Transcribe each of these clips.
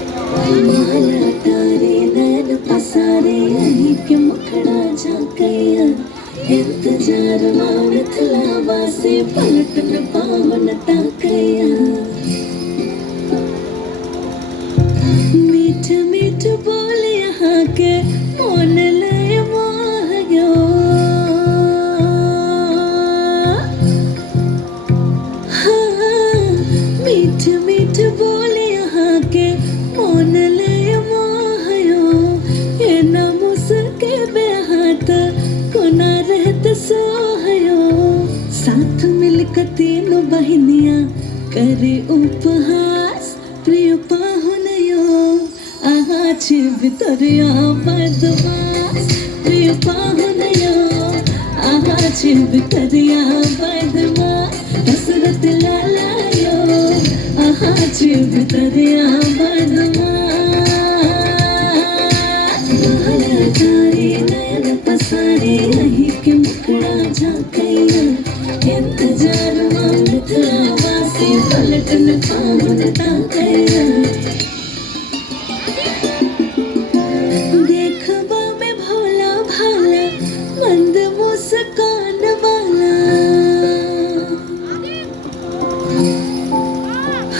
माला तारे नैन पसारे यही के मुखड़ा झांकैया इंतजार मिथिला वासे पलटन पावन ताकैया मीठ मीठ बोले यहाँ के मोन लय मोहयो हाँ मीठ मीठ बोले यहाँ के मोन लय मोहयो ये न मुसके बेहात कोना रहत सोहयो साथ मिलकर तीनों बहनियां करे उपहास प्रिय पाहुनयो आहाच भितरिया बदमाश प्रिय पाहुनयो आहाच भितरिया बदमाश दशरथ लालायो आहाच भितरिया बदमाश माला तारे नयन पसारे यही के मुखड़ा झांकैया इंतजार मिथिला वासी पलटन पावन ताकैया देखबा में भोला भाला मंद मुस्कान वाला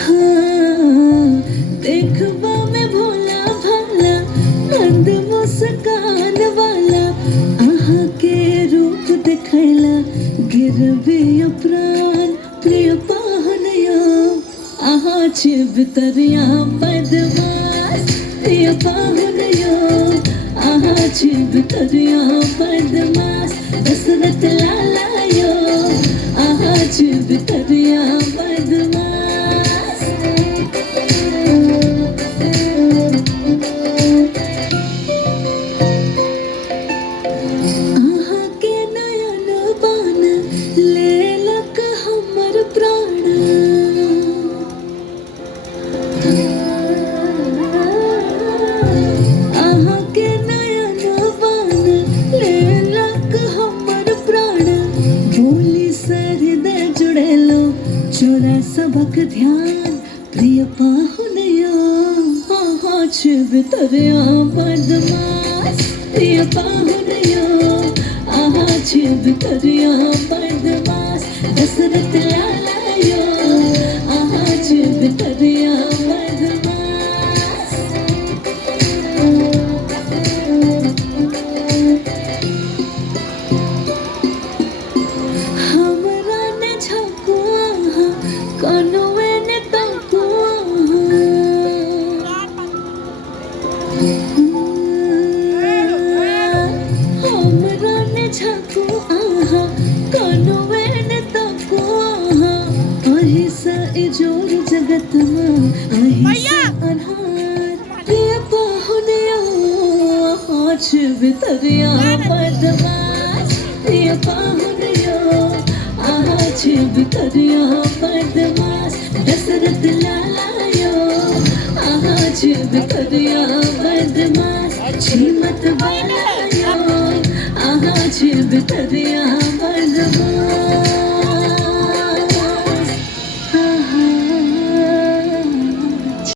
हाँ देखबा में भोला भाला मंद मुस्कान वाला आहा के रूप देखैला गिरबे प्राण प्रिय पाहुनयो आहाच भितरिया बदमाश प्रिय पाहुनयो आहाच भितरिया बदमाश दशरथ लालायो आहाच भितरिया बदमाश आहा के नयन बान लेलक हमर प्राण आहा के नयन बान लेलक हमर प्राण बोली सर दे जुड़ेलो चोरा सबक ध्यान प्रिय पाहुनयो आहाच भितरिया बदमाश प्रिय पाहुनयो आहाच भितरिया बदमाश दशरथ लालायो आहाच भितरिया बदमाश हमरा ने झकुआ कनुए ने तकुआ हमरा ने झकुआ कनुए ने तकुआ अहिसा इजोर जगत में अहिसा अनहार प्रिय पाहुनयो आहाच भितरिया बदमाश प्रिय पाहुनयो आहाच भितरिया बदमाश दशरथ लालायो आहाच भितरिया बदमाश श्रीमत बालायो आहाच भितरिया